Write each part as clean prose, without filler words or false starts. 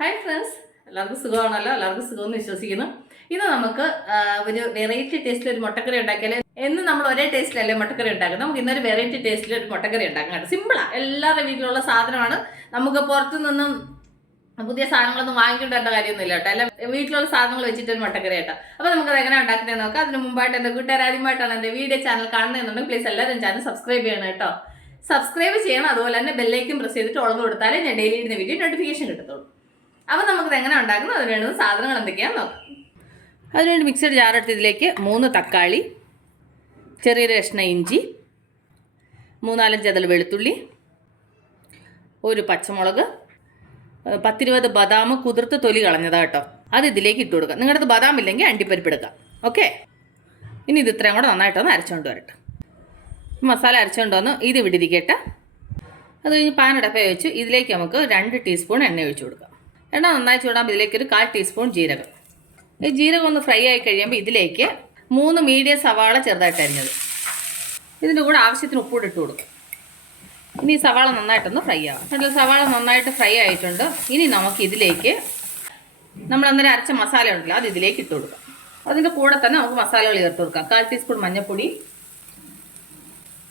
Hi friends, എല്ലാവർക്കും സുഖമാണല്ലോ. എല്ലാവർക്കും സുഖമെന്ന് വിശ്വസിക്കുന്നു. ഇന്ന് നമുക്ക് ഒരു വെറൈറ്റി ടേസ്റ്റിൽ ഒരു മുട്ടക്കറി ഉണ്ടാക്കിയാൽ എന്നും നമ്മൾ ഒരേ ടേസ്റ്റിലല്ലേ മുട്ടക്കറി ഉണ്ടാക്കുന്നത്. നമുക്ക് ഇന്നൊരു വെറൈറ്റി ടേസ്റ്റിൽ ഒരു മുട്ടക്കറി ഉണ്ടാക്കാം. സിമ്പിളാണ്, എല്ലാവരുടെ വീട്ടിലുള്ള സാധനമാണ്. നമുക്ക് പുറത്തുനിന്നും പുതിയ സാധനങ്ങളൊന്നും വാങ്ങിക്കേണ്ട കാര്യമൊന്നുമില്ല കേട്ടോ. എല്ലാം വീട്ടിലുള്ള സാധനങ്ങൾ വെച്ചിട്ട് ഒരു മുട്ടക്കറി കേട്ടോ. അപ്പോൾ നമുക്കത് എങ്ങനെ ഉണ്ടാക്കുന്നത് നോക്കാം. അതിന് മുമ്പായിട്ട് എൻ്റെ കൂട്ടുകാർ ആദ്യമായിട്ടാണ് എൻ്റെ വീഡിയോ ചാനൽ കാണുന്നതെന്നുണ്ടെങ്കിൽ പ്ലീസ് എല്ലാവരും ചാനൽ സബ്സ്ക്രൈബ് ചെയ്യണം കേട്ടോ. സബ്സ്ക്രൈബ് ചെയ്യണം. അതുപോലെ തന്നെ ബെല്ലൈക്കും പ്രസ് ചെയ്തിട്ട് ഓൾ കൊടുത്താലേ ഞാൻ ഡെയിലി ഇടുന്ന വീഡിയോ നോട്ടിഫിക്കേഷൻ കിട്ടത്തുള്ളൂ. അപ്പോൾ നമുക്കത് എങ്ങനെ ഉണ്ടാക്കുന്നത്, അതിന് വേണ്ടുന്ന സാധനങ്ങൾ എന്തൊക്കെയാണെന്ന് നോക്കാം. അതിനുവേണ്ടി മിക്സഡ് ജാറെടുത്ത് ഇതിലേക്ക് 3 തക്കാളി, ചെറിയൊരു കഷ്ണം ഇഞ്ചി, 3-4 ചതൽ വെളുത്തുള്ളി, ഒരു പച്ചമുളക്, 10-20 ബദാം കുതിർത്ത് തൊലി കളഞ്ഞതാണ് കേട്ടോ. അത് ഇതിലേക്ക് ഇട്ട് കൊടുക്കാം. നിങ്ങളുടെ അടുത്ത് ബദാം ഇല്ലെങ്കിൽ അണ്ടിപ്പരിപ്പ് എടുക്കാം. ഓക്കെ, ഇനി ഇത് ഇത്രയും കൂടെ നന്നായിട്ടൊന്ന് അരച്ചുകൊണ്ട് വരട്ടെ. മസാല അരച്ചുകൊണ്ട് വന്ന് ഇത് വിടിരിക്കട്ടെ. അത് കഴിഞ്ഞ് പാനടപ്പേ വെച്ച് ഇതിലേക്ക് നമുക്ക് 2 ടീസ്പൂൺ എണ്ണ ഒഴിച്ചു കൊടുക്കാം. എണ്ണ നന്നായി ചൂടാകുമ്പോൾ ഇതിലേക്ക് ഒരു 1/4 ടീസ്പൂൺ ജീരകം. ഈ ജീരകം ഒന്ന് ഫ്രൈ ആയി കഴിയുമ്പോൾ ഇതിലേക്ക് 3 മീഡിയം സവാള ചെറുതായിട്ട് അരിഞ്ഞത്, ഇതിൻ്റെ കൂടെ ആവശ്യത്തിന് ഉപ്പൂടെ ഇട്ട് കൊടുക്കും. ഇനി സവാള നന്നായിട്ടൊന്ന് ഫ്രൈ ആവാം. എന്നിട്ട് സവാള നന്നായിട്ട് ഫ്രൈ ആയിട്ടുണ്ട്. ഇനി നമുക്ക് ഇതിലേക്ക് നമ്മൾ അന്നേരം അരച്ച മസാല ഉണ്ടല്ലോ, അത് ഇതിലേക്ക് ഇട്ട് കൊടുക്കാം. അതിൻ്റെ കൂടെ തന്നെ നമുക്ക് മസാലകൾ ചേർത്ത് കൊടുക്കാം. 1/4 ടീസ്പൂൺ മഞ്ഞൾപ്പൊടി,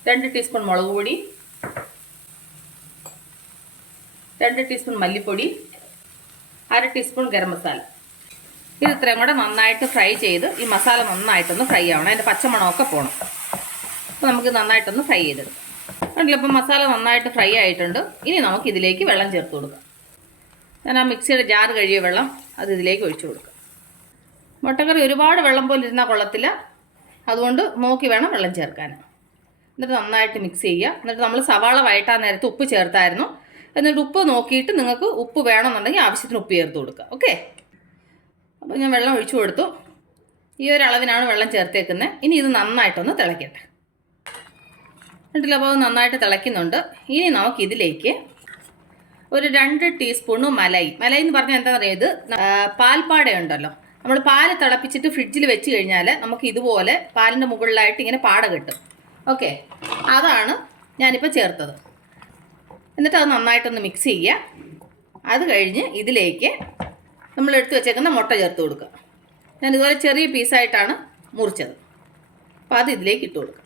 2 ടീസ്പൂൺ മുളക് പൊടി, 2 ടീസ്പൂൺ മല്ലിപ്പൊടി, 1/2 ടീസ്പൂൺ ഗരം മസാല. ഇത് ഇത്രയും കൂടെ നന്നായിട്ട് ഫ്രൈ ചെയ്ത് ഈ മസാല നന്നായിട്ടൊന്ന് ഫ്രൈ ആവണം. അതിൻ്റെ പച്ചമണമൊക്കെ പോകണം. അപ്പോൾ നമുക്ക് നന്നായിട്ടൊന്ന് ഫ്രൈ ചെയ്തെടുക്കാം. കണ്ടില്ല, ഇപ്പം മസാല നന്നായിട്ട് ഫ്രൈ ആയിട്ടുണ്ട്. ഇനി നമുക്ക് ഇതിലേക്ക് വെള്ളം ചേർത്ത് കൊടുക്കാം. ഞാൻ ആ മിക്സിയുടെ ജാർ കഴുകിയ വെള്ളം അത് ഇതിലേക്ക് ഒഴിച്ചു കൊടുക്കാം. മുട്ടക്കറി ഒരുപാട് വെള്ളം പോലെ ഇരുന്നാൽ കൊള്ളത്തില്ല, അതുകൊണ്ട് നോക്കി വേണം വെള്ളം ചേർക്കാൻ. എന്നിട്ട് നന്നായിട്ട് മിക്സ് ചെയ്യുക. എന്നിട്ട് നമ്മൾ സവാള വഴറ്റാൻ നേരത്ത് ഉപ്പ് ചേർത്തായിരുന്നു. എന്നിട്ട് ഉപ്പ് നോക്കിയിട്ട് നിങ്ങൾക്ക് ഉപ്പ് വേണമെന്നുണ്ടെങ്കിൽ ആവശ്യത്തിന് ഉപ്പ് ചേർത്ത് കൊടുക്കുക. ഓക്കെ, അപ്പോൾ ഞാൻ വെള്ളം ഒഴിച്ചു കൊടുത്തു. ഈ ഒരു അളവിനാണ് വെള്ളം ചേർത്തേക്കുന്നത്. ഇനി ഇത് നന്നായിട്ടൊന്ന് തിളയ്ക്കട്ടെ. എന്നിട്ടില്ല, അപ്പോൾ അത് നന്നായിട്ട് തിളയ്ക്കുന്നുണ്ട്. ഇനി നമുക്കിതിലേക്ക് ഒരു 2 ടീസ്പൂണ് മലൈ എന്ന് പറഞ്ഞാൽ എന്താണെന്ന് അറിയാം, ഇത് പാൽപ്പാടയുണ്ടല്ലോ. നമ്മൾ പാല് തിളപ്പിച്ചിട്ട് ഫ്രിഡ്ജിൽ വെച്ച് കഴിഞ്ഞാൽ നമുക്ക് ഇതുപോലെ പാലിൻ്റെ മുകളിലായിട്ട് ഇങ്ങനെ പാട കിട്ടും. ഓക്കെ, അതാണ് ഞാനിപ്പോൾ ചേർത്തത്. എന്നിട്ട് അത് നന്നായിട്ടൊന്ന് മിക്സ് ചെയ്യുക. അത് കഴിഞ്ഞ് ഇതിലേക്ക് നമ്മൾ എടുത്ത് വെച്ചേക്കുന്ന മുട്ട ചേർത്ത് കൊടുക്കുക. ഞാൻ ഇതുപോലെ ചെറിയ പീസായിട്ടാണ് മുറിച്ചത്. അപ്പോൾ അത് ഇതിലേക്ക് ഇട്ട് കൊടുക്കുക.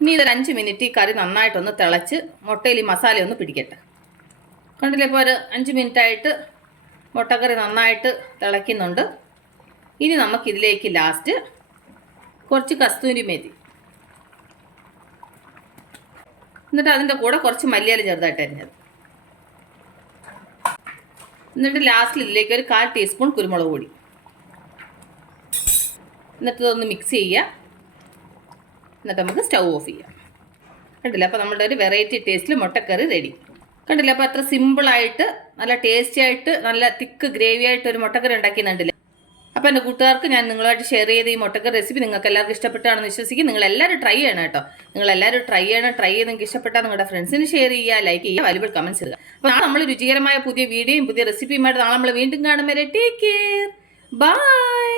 ഇനി ഇതൊരു 5 മിനിറ്റ് ഈ കറി നന്നായിട്ടൊന്ന് തിളച്ച് മുട്ടയിൽ ഈ മസാലയൊന്ന് പിടിക്കട്ടെ. കണ്ടില്ലേ, ഇപ്പോൾ ഒരു 5 മിനിറ്റായിട്ട് മുട്ടക്കറി നന്നായിട്ട് തിളയ്ക്കുന്നുണ്ട്. ഇനി നമുക്കിതിലേക്ക് ലാസ്റ്റ് കുറച്ച് കസ്തൂരി മേത്തി, എന്നിട്ട് അതിൻ്റെ കൂടെ കുറച്ച് മല്ലിയില ചെറുതായിട്ട് അരിഞ്ഞത്, എന്നിട്ട് ലാസ്റ്റിൽ ഇതിലേക്ക് ഒരു 1/4 ടീസ്പൂൺ കുരുമുളക് പൊടി, എന്നിട്ട് ഇതൊന്ന് മിക്സ് ചെയ്യുക. എന്നിട്ട് നമുക്ക് സ്റ്റൗ ഓഫ് ചെയ്യാം. കണ്ടില്ല, അപ്പോൾ നമ്മുടെ ഒരു വെറൈറ്റി ടേസ്റ്റിൽ മുട്ടക്കറി റെഡി. കണ്ടില്ല, അപ്പോൾ അത്ര സിമ്പിളായിട്ട് നല്ല ടേസ്റ്റി ആയിട്ട് നല്ല തിക്ക് ഗ്രേവി ആയിട്ട് ഒരു മുട്ടക്കറി ഉണ്ടാക്കിയെന്നുണ്ടല്ലേ. അപ്പോൾ എൻ്റെ കൂട്ടുകാർക്ക് ഞാൻ നിങ്ങളുമായിട്ട് ഷെയർ ചെയ്ത ഈ മുട്ടക്കറി റെസിപ്പി നിങ്ങൾക്ക് എല്ലാവർക്കും ഇഷ്ടപ്പെട്ടാണെന്ന് വിശ്വസിക്കും. നിങ്ങളെല്ലാവരും ട്രൈ ചെയ്യണം കേട്ടോ. നിങ്ങളെല്ലാവരും ട്രൈ ചെയ്ത് നിങ്ങൾക്ക് ഇഷ്ടപ്പെട്ടാൽ നിങ്ങളുടെ ഫ്രണ്ട്സിന് ഷെയർ ചെയ്യുക, ലൈക്ക് ചെയ്യുക, വാല്യുബിൾ കമൻറ്റ്സ് ഇടുക. അപ്പോൾ നമ്മൾ രുചികരമായ പുതിയ വീഡിയോയും പുതിയ റെസിപ്പിയുമായിട്ട് നാളെ നമ്മൾ വീണ്ടും കാണും വരെ ടേക്ക് കെയർ, ബൈ.